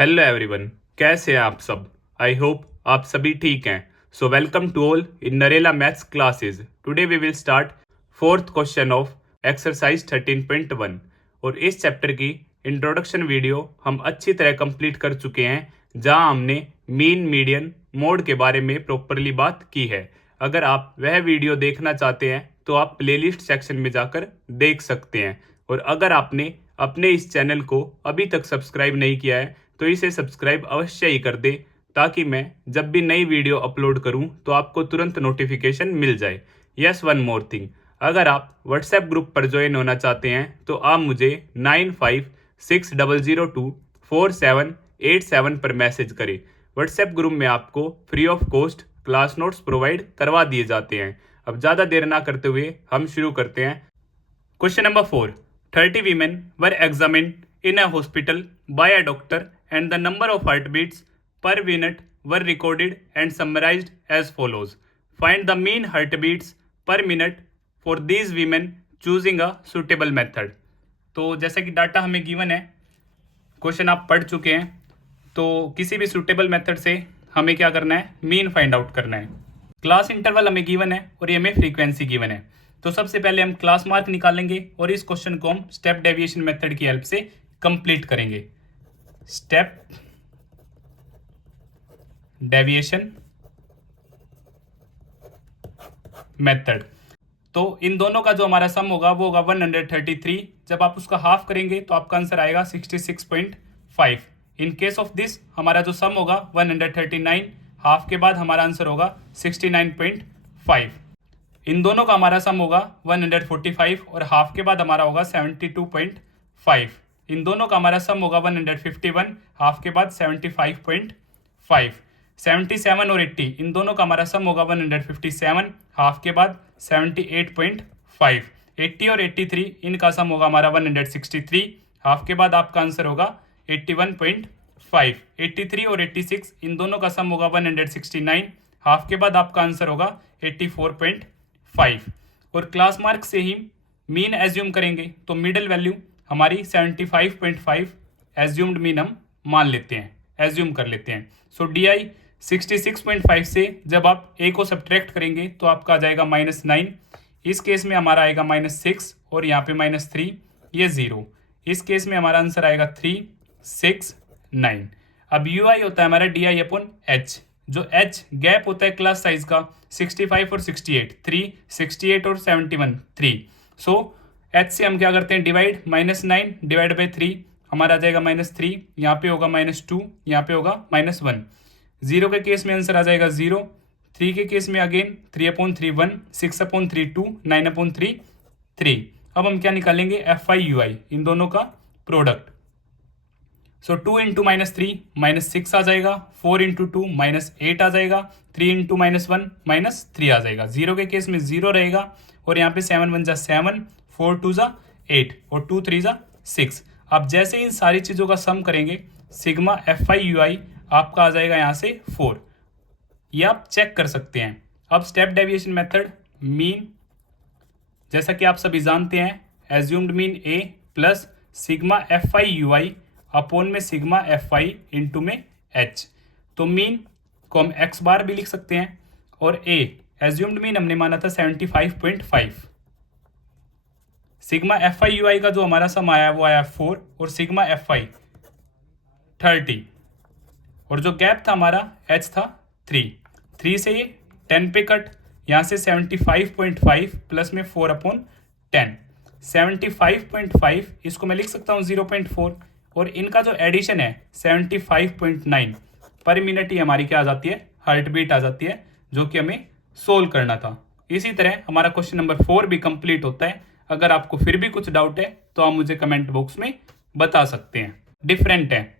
Hello everyone, कैसे हैं आप सब। आई होप आप सभी ठीक हैं। So welcome to all in Narela maths classes. Today we will start fourth question of exercise 13.1 और इस चैप्टर की इंट्रोडक्शन वीडियो हम अच्छी तरह कंप्लीट कर चुके हैं, जहां हमने मीन मीडियन मोड के बारे में प्रॉपरली बात की है। अगर आप वह वीडियो देखना चाहते हैं तो आप प्लेलिस्ट सेक्शन में जाकर देख सकते हैं। और अगर आपने अपने इस चैनल को अभी तक सब्सक्राइब नहीं किया है तो इसे सब्सक्राइब अवश्य ही कर दे, ताकि मैं जब भी नई वीडियो अपलोड करूं तो आपको तुरंत नोटिफिकेशन मिल जाए। यस, वन मोर थिंग, अगर आप व्हाट्सएप ग्रुप पर ज्वाइन होना चाहते हैं तो आप मुझे 9560024787 पर मैसेज करें। व्हाट्सएप ग्रुप में आपको free of cost class notes provide करवा दिए जाते हैं। अब ज़्यादा देर ना करते हुए हम शुरू करते हैं। Question number 4. 30 women were examined in a hospital by a doctor and the number of heartbeats per minute were recorded and summarized as follows. Find the mean heartbeats per minute for these women choosing a suitable method. तो जैसा कि data हमें given है, question आप पढ़ चुके हैं, तो किसी भी सुटेबल मेथड से हमें क्या करना है, मीन फाइंड आउट करना है। क्लास इंटरवल हमें गिवन है और ये हमें फ्रीक्वेंसी गिवन है। तो सबसे पहले हम क्लास मार्क निकालेंगे और इस क्वेश्चन को हम स्टेप डेविएशन मेथड की हेल्प से कंप्लीट करेंगे। स्टेप डेविएशन मेथड, तो इन दोनों का जो हमारा सम होगा वो होगा 133। जब आप उसका हाफ करेंगे तो आपका आंसर आएगा 66.5। इन केस ऑफ दिस हमारा जो सम होगा 139, हाफ के बाद हमारा आंसर होगा 69.5। इन दोनों का हमारा सम होगा 145 और हाफ के बाद हमारा होगा 72.5। इन दोनों का हमारा सम होगा 151, हाफ के बाद 75.5। 77 और 80 इन दोनों का हमारा सम होगा 157, हाफ के बाद 78.5। 80 और 83 इनका सम होगा हमारा 163, हाफ के बाद आपका आंसर होगा 81.5। 83 और 86 इन दोनों का सम होगा 169, हाफ के बाद आपका आंसर होगा 84.5। और क्लास मार्क से ही मीन एज्यूम करेंगे तो मिडिल वैल्यू हमारी 75.5 एज्यूम्ड मीन हम मान लेते हैं, एज्यूम कर लेते हैं। सो DI 66.5 से जब आप a को सब्ट्रैक्ट करेंगे तो आपका आ जाएगा -9। इस केस में हमारा आएगा -6 और यहाँ पे -3, ये 0। इस केस में हमारा आंसर आएगा 3, 6, 9। अब UI होता है हमारा DI/H, जो H गैप होता है क्लास साइज का 65 और 68, 3, 68 और 71, 3। सो H से हम क्या करते हैं, डिवाइड, -9 डिवाइड बाई 3 हमारा आ जाएगा -3, यहाँ पे होगा -2, यहाँ पे होगा -1। 0 के केस में आंसर आ जाएगा 0, 3 के केस में अगेन 3/3 1, 6/3 2, 9/3 3। अब हम क्या निकालेंगे, FI/UI, इन दोनों का प्रोडक्ट। सो 2 इंटू -3 -6 आ जाएगा, 4 इंटू 2 -8 आ जाएगा, 3 इंटू -1 -3 आ जाएगा। 0 के केस में 0 रहेगा और यहाँ पे 7 1 जा 7, 4 2 जा 8 और 2 3 जा 6। आप जैसे इन सारी चीज़ों का सम करेंगे, सिग्मा FI/UI आपका आ जाएगा यहाँ से 4। ये आप चेक कर सकते हैं। अब स्टेप डेविएशन मेथड, मीन जैसा कि आप सभी जानते हैं, assumed mean A plus sigma FI/UI upon में सिग्मा FI इंटू में H। तो मीन को हम x बार भी लिख सकते हैं और A एज्यूम्ड मीन हमने माना था 75.5। सिग्मा FI/UI का जो हमारा सम आया वो आया 4 और सिग्मा FI 30 और जो गैप था हमारा H था 3 से ये 10 पे कट, यहाँ से 75.5 प्लस में 4/10, 75.5 इसको मैं लिख सकता हूँ 0.4 और इनका जो एडिशन है 75.9 पर मिनट ही हमारी क्या आ जाती है, हार्ट बीट आ जाती है, जो कि हमें सोल्व करना था। इसी तरह हमारा क्वेश्चन नंबर 4 भी कंप्लीट होता है। अगर आपको फिर भी कुछ डाउट है तो आप मुझे कमेंट बॉक्स में बता सकते हैं। डिफरेंट है।